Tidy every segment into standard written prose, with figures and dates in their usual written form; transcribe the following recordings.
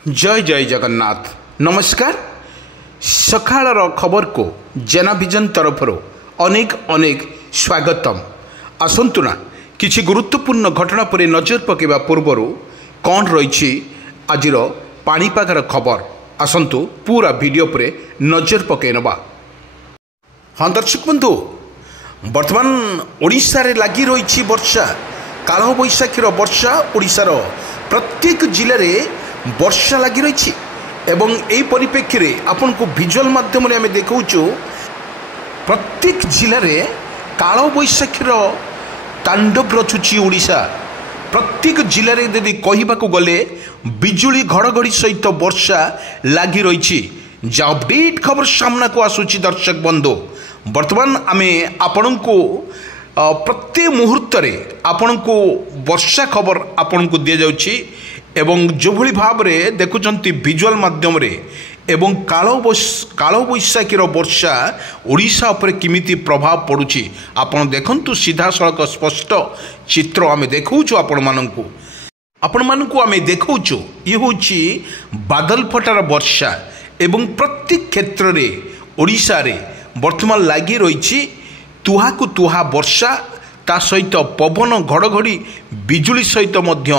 जय जय जगन्नाथ नमस्कार। सकाळर खबर को जेनाभिजन तरफ अनेक अनेक स्वागतम। आसंतुना किछि गुरुत्वपूर्ण घटना पर नजर पकेबा पूर्व कौन रही आज पाणीपागर खबर आसंतु पूरा वीडियो पर नजर पकई नबा। हाँ दर्शक बंधु, वर्तमान ओडिशा रे लगी रही वर्षा, काल बैशाखीर वर्षा ओडिशार प्रत्येक जिले में वर्षा लगी रही एवं यही परिप्रेक्षी में आपन को विजुअल माध्यम आम देखु प्रत्येक जिले में काल बैशाखीर तांडव रचुची ओडिशा। प्रत्येक जिले में यदि कहवाक गले बिजुली घड़घड़ी सहित वर्षा लगी रही। जा अपडेट खबर सामना को आसूची दर्शक बंधु, वर्तमान आमे आपण को प्रत्येक मुहूर्त आपण को वर्षा खबर आपण को दि जाउची एवं जो भली भाव रे देखुचंती विजुअल माध्यम रे एवं काल बैशाखीर वर्षा ओडिशा उपर किमिति प्रभाव पड़ुची आपण देखंतु। सीधा सड़क स्पष्ट चित्र आमे देखौछु आपण मानकु आमे देखौछु। ये होची बादल फटार वर्षा एवं प्रत्येक क्षेत्र रे ओडिशा रे वर्तमान लगी रही तुहा को तुहा वर्षा ता सहित पवन घड़घड़ी बिजुली सहित मध्य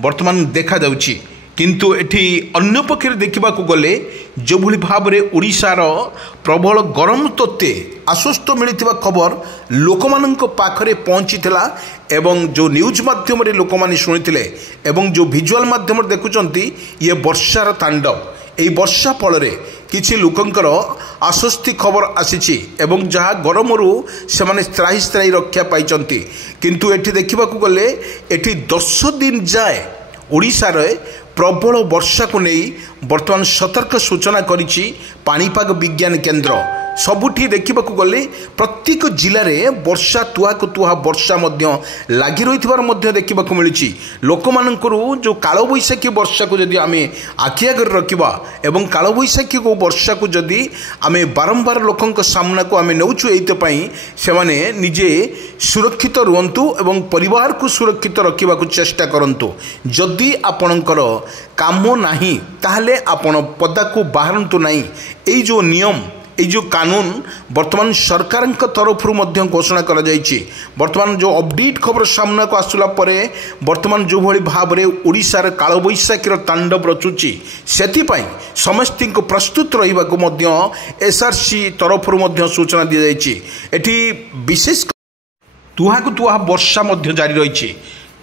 वर्तमान देखा जाउची। किंतु एठी अन्य पक्षे देखा गले जो भली भाव में ओडिशार प्रबल गरम तत्ते आश्वस्त मिलता खबर लोक मान पाखरे पहुँची एवं जो न्यूज माध्यम लोक मैंने शुणी एवं जो विजुअल माध्यम देखुंत ये वर्षार तांडव। यही वर्षा फल किसी लोकंकर आश्वस्ति खबर आसी एवं जहाँ गरमरू से स्त्राही स्त्राही रक्षा पाई। किंतु एठी देखा गले एठी 10 दिन जाए ओडिशा रे प्रबल वर्षा को नहीं वर्तमान सतर्क सूचना करिछि पाणीपाग विज्ञान केन्द्र। सबुठी देखा गले प्रत्येक जिले में वर्षा तुहा को तुहा वर्षा लगी रही देखा मिली। लोक मानकरू जो काल बैशाखी वर्षा को जदि आमे आखि आगे रखा एवं काल बैशाखी को वर्षा को जदि आमे बारंबार लोकों सामना को आमे नौचु एइतपाई सेमाने निजे सुरक्षित रुहंतु एवं परिवार को सुरक्षित रखा चेष्टा करंतु। जदि आपणकर काम नाही ताहले आपण पदा को बाहरंतु नाही। एई जो नियम ये जो कानून वर्तमान सरकार तरफ घोषणा कर वर्तमान जो अपडेट खबर सामना को आसला परे वर्तमान जो भली भाव में ओडिशार काल बैशाखीर तांडव रचुची सेतिपाई समस्त को प्रस्तुत रहा एसआरसी तरफ सूचना दी जाइए। एठी विशेष तुहा को तुहा वर्षा जारी रही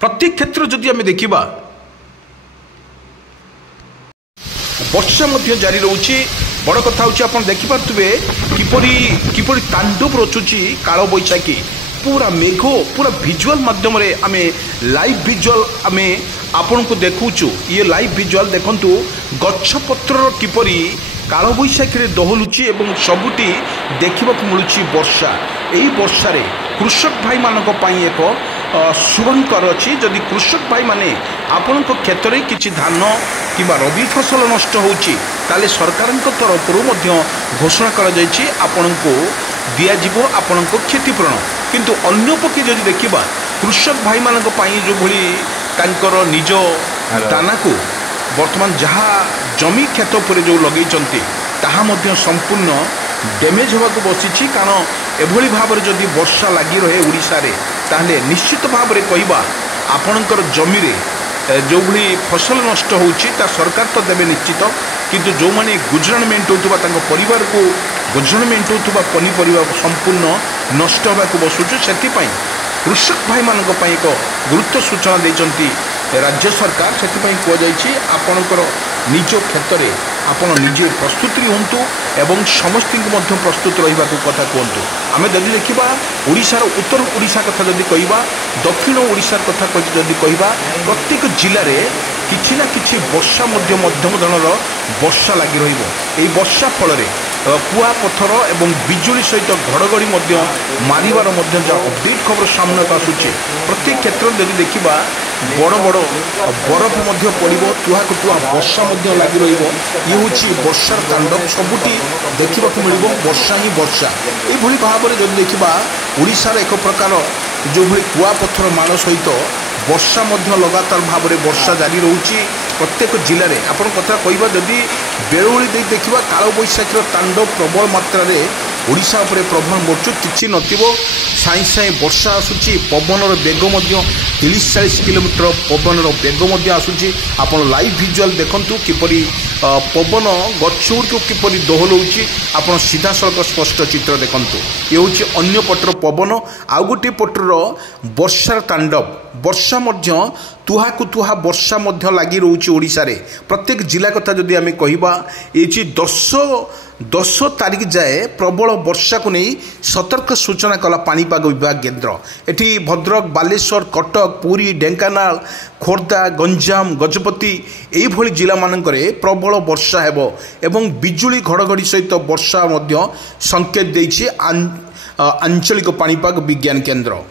प्रत्येक क्षेत्र जदि आम देखा वर्षा जारी रोचे। बड़ कथा हूँ आप देखिपे किपरि तांडव रचुची काल बैशाखी पूरा मेघ पूरा विजुअल माध्यम आम लाइव विजुअल आम आपण को देखुचु। ये लाइव विजुअल देखंतु गछपत्र किपरि काल बैशाखी दहलुची एवं सबुटी देखा मिलूँ वर्षा। यही वर्षा कृषक भाई मानक पई एक शुभंकर अच्छी। जदि कृषक भाई माने आपण क्षेत्र में किसी धान कि रबी फसल नष्ट होची ताले सरकार तरफ घोषणा कर दिज्व आपण क्षतिपूरण। किंतु अन्य पक्षे जदि देखा कृषक भाई मानक पई जो भली तांकर निज दाना को वर्तमान जहाँ जमी खेत पर जो लगे ताहा मध्य संपूर्ण डैमेज होगा बसी। कारण एभली भाव में जदि वर्षा लगी रहे ओडिशा रे ताहले निश्चित भाव में कहवा आपणकर जमी रे जो भली फसल नष्ट होची ता सरकार तो देवे निश्चित। किंतु जो माने गुजराण मेंटौथुबा तांको परिवार को गुजराण मेंटौथुबा पनीपरिबा संपूर्ण नष्ट होगा बसुचु। सेतिपाई कृषक भाई मानक पई एक गुरुत्व सूचना देइचंती राज्य सरकार। सेतिपाई को जाइछि आपणकर निज क्षेत्र में आपण निजे प्रस्तुति रुहतु एवं समस्त प्रस्तुत रहा कथा कहतु। आम जदि देखा ओडिशार उत्तर ओडिशा कथा जदि कहवा दक्षिण ओडिशा कथा जदि कहवा प्रत्येक जिले में किछि ना किछि वर्षा मध्यम धरणर वर्षा लगी रही। वर्षा फल कुआ पथर एवं बिजुली सहित घड़घड़ी मारिबार अपडेट खबर सामना को आसूचे। प्रत्येक क्षेत्र में जदि देखा बड़ बड़ बरफ पड़ो तुहा को तुहा वर्षा लगी रही। ये हूँ वर्षार तांडव सबुटी देखा मिल वर्षा ही वर्षा। ये भाव में जब देखा ओडिशार एक प्रकार जो भली कुआ पथर माड़ सहित वर्षा लगातार भाव में वर्षा जारी रोचे प्रत्येक जिले में आप कथा कह जदि बेलुड़ी देखा काल बैशाखी तांडव प्रबल मात्रा ओडिशा उपरे प्रभाव मोर्चु किसी नथिबो साई साई वर्षा आसुची पवनर बेग 30-40 किलोमीटर पवनर बेग आसुची आपण लाइव विजुअल देखंतु किपरि पवन गछुर को किपरि दोहलौची आपण सीधा सड़क स्पष्ट चित्र देखंतु ये होची अन्य पटर पवन आउ गोटे पटर वर्षार तांडव वर्षा मध्य तुहा को तुहा वर्षा मध्य लगी रोची ओडिशा रे प्रत्येक जिला कथा जदि आमे कहिबा एची 10 तारिख जाए प्रबल वर्षा को नहीं सतर्क सूचना कला पाणीपाग विभाग केन्द्र एटी भद्रक बालेश्वर कटक पुरी ढेंकानाल खोर्धा गंजाम गजपति यही जिला मानकरे प्रबल वर्षा हेबो एवं बिजुली घड़घड़ी सहित वर्षा मध्य संकेत देइछि आंचलिक पाणीपाग विज्ञान केन्द्र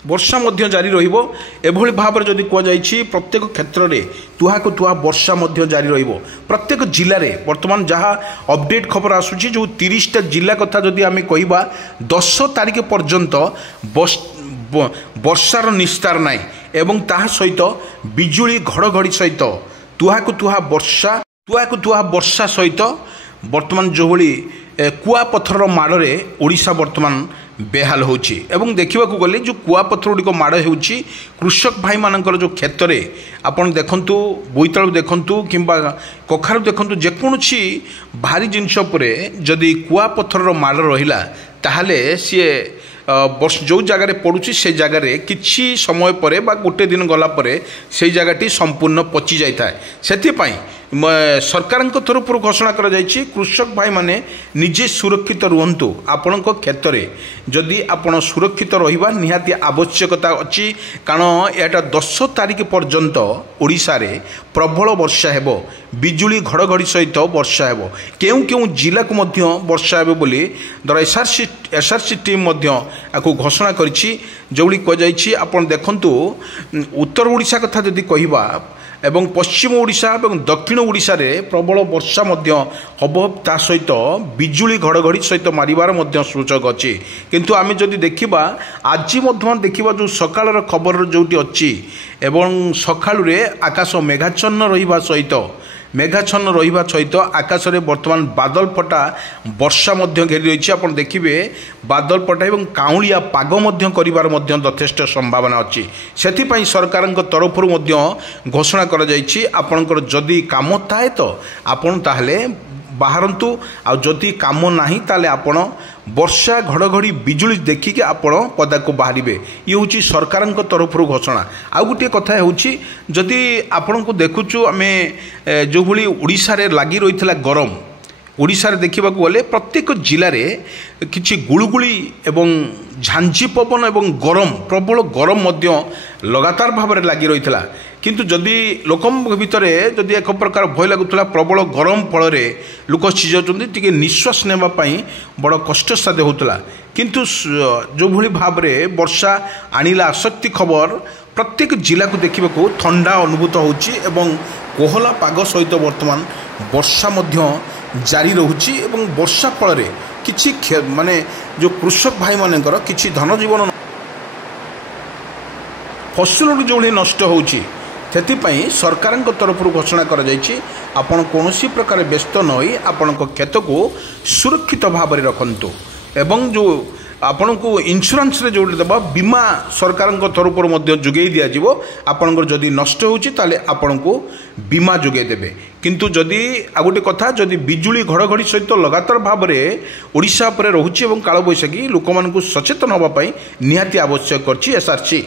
वर्षा मध्य जारी रहिबो एभली भाव जदि कहुई प्रत्येक क्षेत्र में तुहा को तुहा वर्षा मध्य जारी रहिबो प्रत्येक जिले में वर्तमान जहाँ अपडेट खबर आसूची जो 30टा जिला कथा जदि आमे कहिबा 10 तारिख पर्यंत वर्षार निस्तार नाई एवं ताहा सहित बिजुली घड़घड़ी सहित तुहा को तुहा वर्षा सहित वर्तमान जो भली कुआपथर माड़े ओडिशा वर्तमान बेहाल होची एवं देखा गले जो कुआपथर गुड़िक माड़ होची कृषक भाई मानकर जो क्षेत्र में आपन देखंतु बोईतालु देखंतु किंबा कखारु देखंतु जेकोसी भारी जिनस उपरे जदि कुआपथर माड़ रहिला ताहले सीए जो जगार पड़ुची से जगार किछि समय पर बा गोटे दिन गला परे से जगहटी संपूर्ण पचि जाए से सरकार तरफ घोषणा कर कृषक भाई माने निजे सुरक्षित रुहतु आपण क्षेत्र में जदि आपण सुरक्षित रहिबा निहाती आवश्यकता अच्छी कारण यहाँ 10 तारिख पर्यंत ओडिशा रे प्रबल वर्षा हेबो बिजुली घड़घड़ी सहित वर्षा हेबो केउ केउ जिला को मध्य वर्षा हेबो बोली दर एसआरसी टीम मध्य आपको घोषणा करिछि जोली को जाइछि आपण देखंतु उत्तर ओडिशा कथा जदि कहिबा एवं पश्चिम ओडिशा एवं दक्षिण ओडिशा रे प्रबल वर्षा मध्य हब ता सहित बिजुली घड़घड़ी सहित मारिबार मध्य सूचक अच्छी किंतु आमे जदि देखिबा आज मध्य देखिबा जो सकाळर खबर जोटी अच्छी एवं सकाळु रे आकाश मेघाच्छन्न रहिबा सहित आकाश में वर्तमान बादल फटा वर्षा घेरी रही आप देखिए बादल फटा और काउलिया पाग करिबार यथेष्ट संभावना अच्छी से सरकार तरफ घोषणा कर जदि काम थाए तो आपन ताहले बाहरंतु आदि काम नहीं ताले आपण वर्षा घड़घड़ी बिजुली देखिके आपण पदा को बाहर ये हूँ सरकार तरफ घोषणा आउ गोटे कथा होची जदि आपण को देखुचु आमे जो भली ओडिशा रे लागी रही गरम ओडिशा रे देखा गले प्रत्येक जिले में किछि गुळुगुळी एवं झांझी पवन एवं गरम प्रबल गरम मध्य लगातार भाव में लगी रही किंतु जदि लोक भितर जदि एक प्रकार भय लगुला प्रबल गरम फल लोक सीझे निश्वास नेबाई बड़ कष्टसाध्य होता किंतु जो भली भाव में वर्षा आनिला आसक्ति खबर प्रत्येक जिला को देखा ठंडा अनुभूत होची एवं कोहला पाग सहित वर्तमान वर्षा जारी रोची एवं वर्षा फल किछि माने जो कृषक भाई मानकर किछि धन जीवन फसल जो नष्ट होची से सरकार तरफ घोषणा कर आपण कौन प्रकार व्यस्त न होई आपण खेत को सुरक्षित भाव में रखंतु एवं जो आपण को इंश्योरेंस रे जो देबा बीमा सरकार तरफ जोगे दिज्व आपण जदि नष्ट होची ताले आपण को बीमा जोगे देबे किंतु जदि आ गोटे कथा जदि बिजुली घड़घड़ी सहित लगातार भाव में ओडिशा पर रोचे काल बैशाखी लोक सचेतन होगा निहाती आवश्यक करछि एसआरसी।